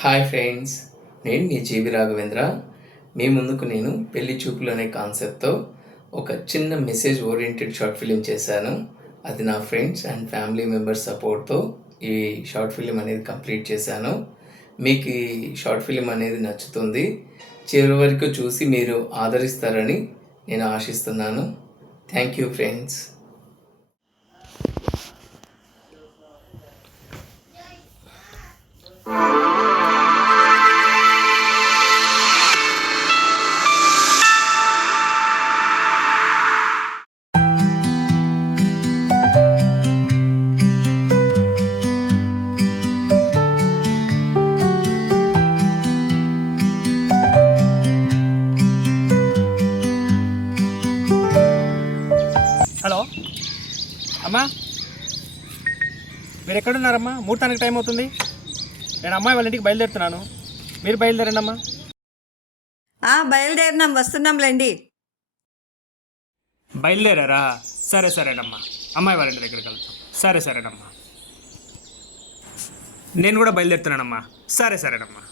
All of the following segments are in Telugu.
హాయ్ ఫ్రెండ్స్, నేను మీ జీవి రాఘవేంద్ర. మీ ముందుకు నేను పెళ్లి చూపులు అనే కాన్సెప్ట్తో ఒక చిన్న మెసేజ్ ఓరియంటెడ్ షార్ట్ ఫిలిం చేశాను. అది నా ఫ్రెండ్స్ అండ్ ఫ్యామిలీ మెంబర్స్ సపోర్ట్తో ఈ షార్ట్ ఫిలిం అనేది కంప్లీట్ చేశాను. మీకు ఈ షార్ట్ ఫిలిం అనేది నచ్చుతుంది. చివరి వరకు చూసి మీరు ఆదరిస్తారని నేను ఆశిస్తున్నాను. Thank you friends. హలో అమ్మా, మీరు ఎక్కడున్నారమ్మా? ముహూర్తానికి టైం అవుతుంది. నేను అమ్మాయి వాళ్ళ ఇంటికి బయలుదేరుతున్నాను. మీరు బయలుదేరండి అమ్మా. బయలుదేరినాం, వస్తున్నాంలేండి. బయలుదేరారా? సరేనమ్మా, అమ్మాయి వాళ్ళ ఇంటి దగ్గరికి వెళ్తాం. సరేనమ్మా, నేను కూడా బయలుదేరుతున్నానమ్మా. సరేనమ్మా.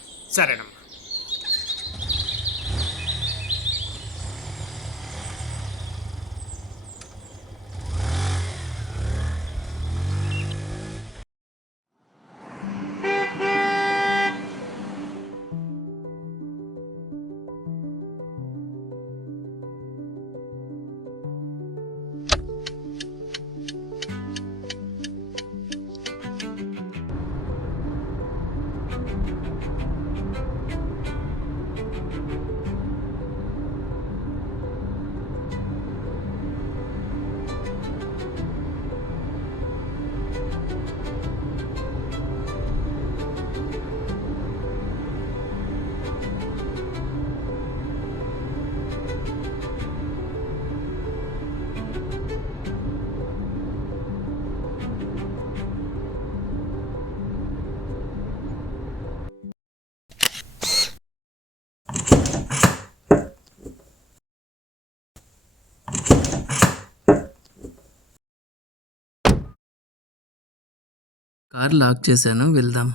కార్ లాక్ చేశాను, వెళ్దాం.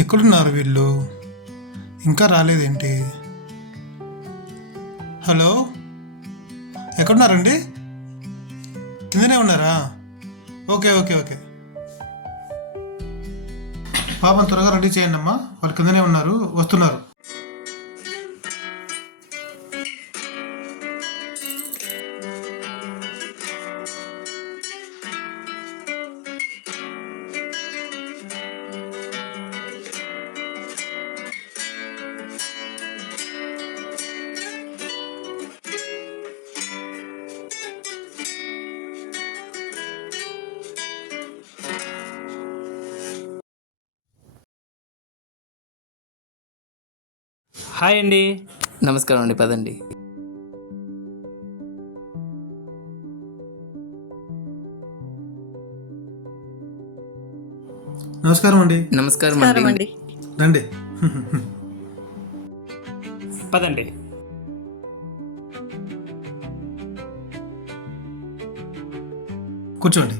ఎక్కడున్నారు వీళ్ళు? ఇంకా రాలేదేంటి? హలో, ఎక్కడున్నారండి? కిందనే ఉన్నారా? ఓకే. పాపం త్వరగా రెడీ చేయండి అమ్మా, వాళ్ళు కిందనే ఉన్నారు, వస్తున్నారు. హాయ్ అండి. నమస్కారం అండి, పదండి. నమస్కారం అండి. నమస్కారం అండి. రండి. పదండి. కూర్చోండి.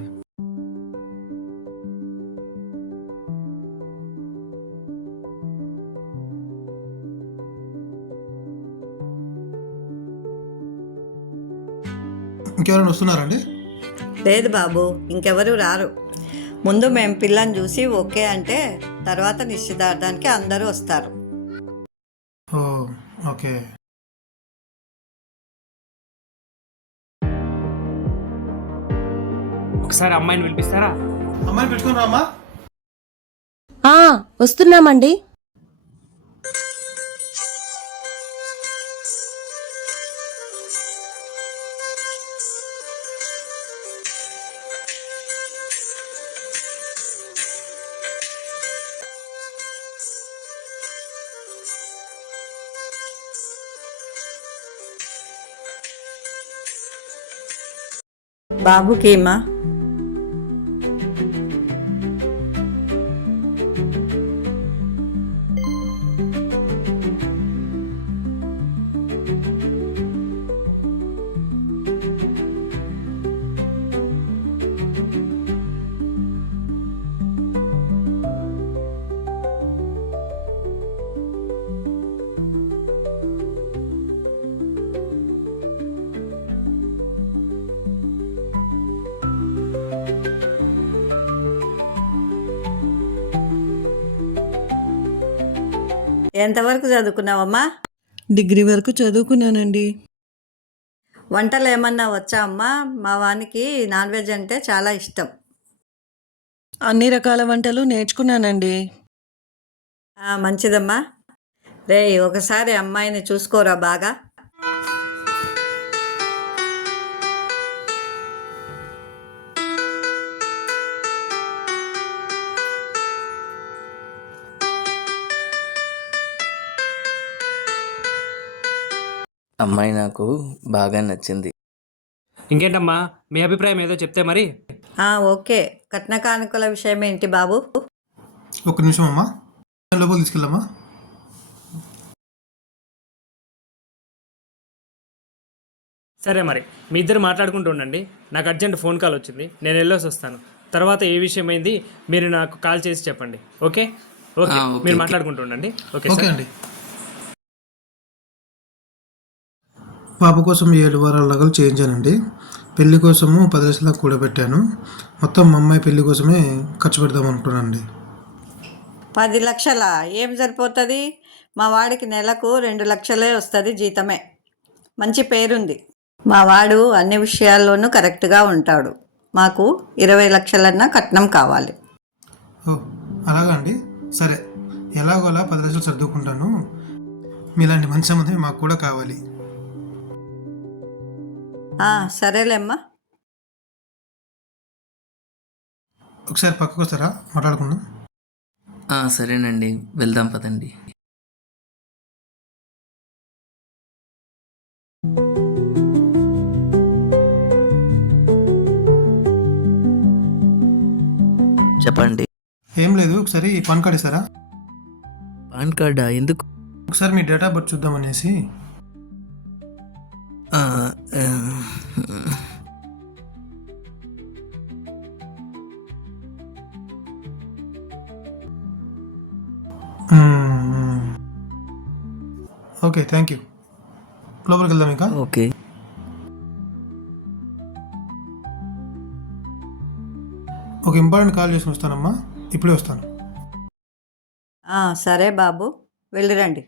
ఇంకెవరైనా వస్తున్నారండి? లేదు బాబు, ఇంకెవరు రారు. ముందు మేము పిల్లని చూసి ఓకే అంటే తర్వాత నిశ్చితార్థానికి అందరూ వస్తారు. ఓ, ఓకే. ఒకసారి అమ్మాయిని పిలిపిస్తారా? అమ్మాయిని పెట్టుకుని రామ్మా. వస్తున్నామండి. బాబుకేమా? ఎంతవరకు చదువుకున్నావమ్మా? డిగ్రీ వరకు చదువుకున్నానండి. వంటలు ఏమన్నా వచ్చా అమ్మా? మా వానికి నాన్ వెజ్ అంటే చాలా ఇష్టం. అన్ని రకాల వంటలు నేర్చుకున్నానండి. మంచిదమ్మా. రేయ్, ఒకసారి అమ్మాయిని చూసుకోరా బాగా. అమ్మాయి నాకు బాగా నచ్చింది. ఇంకేంటమ్మా, మీ అభిప్రాయం ఏదో చెప్తే మరి. ఓకే. కట్న కానుకల విషయం ఏంటి బాబు? ఒక్క నిమిషం అమ్మా, లోపలికి తీసుకెళ్ళమ్మా. సరే మరి, మీ ఇద్దరు మాట్లాడుకుంటూ ఉండండి. నాకు అర్జెంట్ ఫోన్ కాల్ వచ్చింది, నేను వెళ్ళొసి వస్తాను. తర్వాత ఏ విషయం అయింది మీరు నాకు కాల్ చేసి చెప్పండి. ఓకే ఓకే, ఓకే, మీరు ఓకే. మాట్లాడుకుంటూ ఉండండి. Okay okay sir. అండి. పాప కోసం 7 వారాల నగలు చేయించానండి. పెళ్లి కోసము 10 లక్షలు కూడబెట్టాను. మొత్తం మా అమ్మాయి పెళ్లి కోసమే ఖర్చు పెడదాం అనుకున్నానండి. 10 లక్షలా? ఏం సరిపోతుంది? మా వాడికి నెలకు 2 లక్షలే వస్తుంది జీతమే. మంచి పేరుంది. మా వాడు అన్ని విషయాల్లోనూ కరెక్ట్గా ఉంటాడు. మాకు 20 లక్షలన్నా కట్నం కావాలి. ఓ, అలాగా అండి. సరే, ఎలాగోలా 10 లక్షలు సర్దుకుంటాను. మీలాంటి మంచి సంబంధం మాకు కూడా కావాలి. సరేలేమ్మా. ఒకసారి పక్కకు వస్తారా, మాట్లాడుకుందాం. సరేనండి, వెళ్దాం పదండి. చెప్పండి. ఏం లేదు, ఒకసారి పాన్ కార్డ్ ఇస్తారా? పాన్ కార్డా? ఎందుకు? ఒకసారి మీ డేట్ ఆఫ్ బర్త్ చూద్దామనేసి. ఆ, ఆ, ఓకే, థ్యాంక్ యూ. లోపలికి వెళ్దాం ఇంకా. ఓకే. ఒక ఇంపార్టెంట్ కాల్ చేసుకుని వస్తానమ్మా, ఇప్పుడే వస్తాను. సరే బాబు, వెళ్ళిరండి.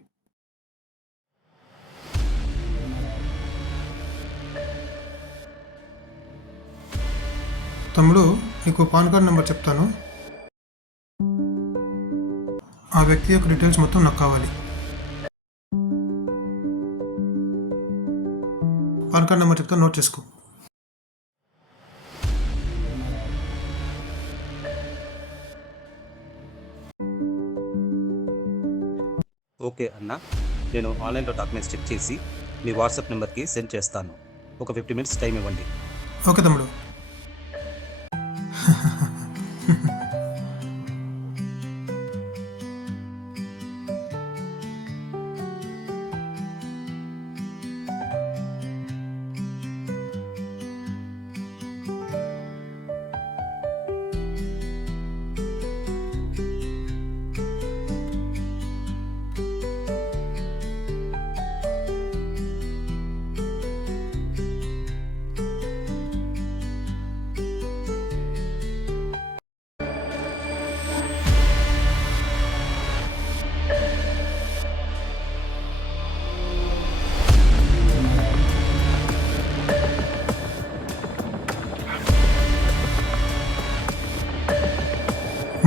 తమ్ముడు, నీకు పాన్ కార్డ్ నెంబర్ చెప్తాను. ఆ వ్యక్తి యొక్క డీటెయిల్స్ మొత్తం నాకు కావాలి. పాన్ కార్డ్ నెంబర్ చెప్తాను, నోట్ చేసుకో. ఓకే అన్న, నేను ఆన్లైన్లో డాక్యుమెంట్స్ చెక్ చేసి మీ వాట్సాప్ నెంబర్కి సెండ్ చేస్తాను. ఒక 50 మినిట్స్ టైం ఇవ్వండి. ఓకే తమ్ముడు.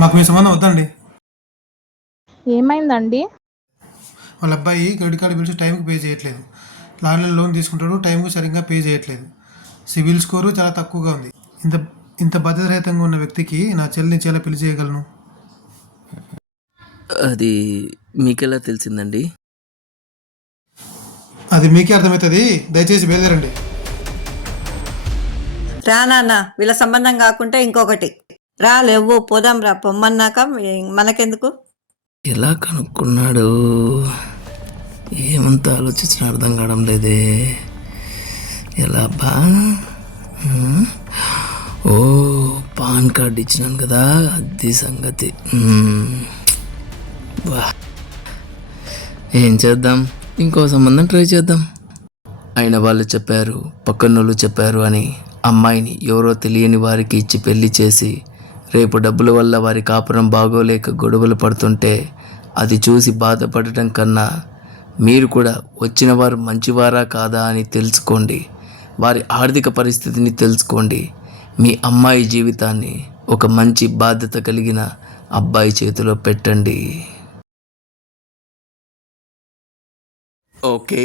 మాకు మీ సంబంధం వద్దండి. ఏమైందండి? వాళ్ళ అబ్బాయి క్రెడిట్ కార్డు బిల్స్ టైంకి పే చేయట్లేదు. లారీలో లోన్ తీసుకుంటాడు, టైంకి సరిగ్గా పే చేయట్లేదు. సిబిల్ స్కోరు చాలా తక్కువగా ఉంది. ఇంత బాధ్యతారహితంగా ఉన్న వ్యక్తికి నా చెల్లిని చాలా పెళ్లి చేయగలను. అది మీకెలా తెలిసిందండి? అది మీకే అర్థమవుతుంది. దయచేసి బయలుదేరండి. రా నాన్న, వీళ్ళ సంబంధం కాకుంటే ఇంకొకటి. రా లేవు, పోదాం రా, పొమ్మన్నాక మనకెందుకు. ఎలా కనుక్కున్నాడు? ఏమంత ఆలోచించిన అర్థం కావడం లేదే. ఎలా బా? ఓ, పాన్ కార్డ్ ఇచ్చినాను కదా, అది సంగతి. బా, ఏం చేద్దాం, ఇంకో సంబంధం ట్రై చేద్దాం. అయిన వాళ్ళు చెప్పారు, పక్కనోళ్ళు చెప్పారు అని అమ్మాయిని ఎవరో తెలియని వారికి ఇచ్చి పెళ్లి చేసి రేపు డబ్బుల వల్ల వారి కాపురం బాగోలేక గొడవలు పడుతుంటే అది చూసి బాధపడటం కన్నా మీరు కూడా వచ్చిన వారు మంచివారా కాదా అని తెలుసుకోండి. వారి ఆర్థిక పరిస్థితిని తెలుసుకోండి. మీ అమ్మాయి జీవితాన్ని ఒక మంచి బాధ్యత కలిగిన అబ్బాయి చేతిలో పెట్టండి. ఓకే.